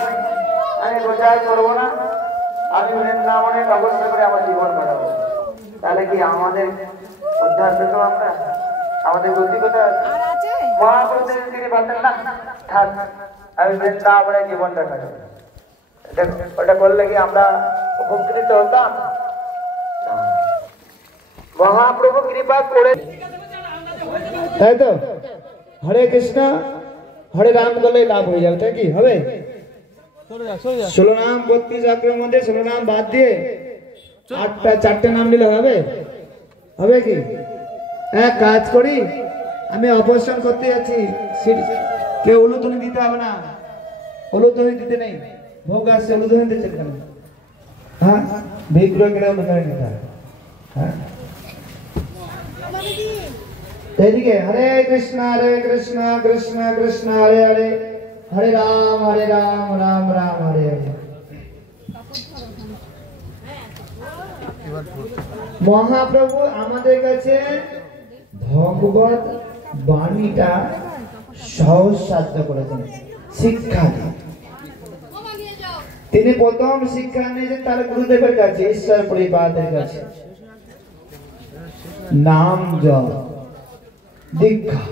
আমি প্রচার করবো না, আমি বৃন্দাবনে তপস্যা করে আমার জীবন কাটাবো। তাহলে কি আমাদের উদ্ধার পেতো? আমরা আমাদের বুদ্ধি কোথায় আছে? মহাপ্রভু তিনি বলতেন না, থাক আমি বৃন্দাবনে জীবনটা কাটাবো। ওটা করলে কি আমরা উপকৃত হতাম? মহাপ্রভু কৃপা করে, তাই তো? হরে কৃষ্ণ হরে রাম বলে লাভ হয়ে যাবে, তাই কি হবে? 16 নাম 32 অক্ষরের মধ্যে 16 নাম বাদ দিয়ে 4টে নাম নিলে হবে? হবে কি? এক কাজ করি, আমি অপারেশন করতে যাচ্ছি, কেউ উলুধ্বনি দিতে হবে না, উলুধ্বনি দিতে নেই, ভোগ আসছে উলুধ্বনি দিতে কেন? হ্যাঁ, বিগ্রহ কেটে উলুধ্বনি দিতে হবে। হ্যাঁ, এদিকে হরে কৃষ্ণ কৃষ্ণ কৃষ্ণ হরে হরে, হরে রাম রাম রাম হরে হরে। মহাপ্রভু আমাদের কাছে ভগবত বাণীটা সহজ সাধ্য করেছেন, শিক্ষা দিয়ে। তিনি প্রথম শিক্ষা নিয়েছেন তার গুরুদেবের কাছে, ঈশ্বর পরিপাদের কাছে। নাম জপ, দীক্ষা,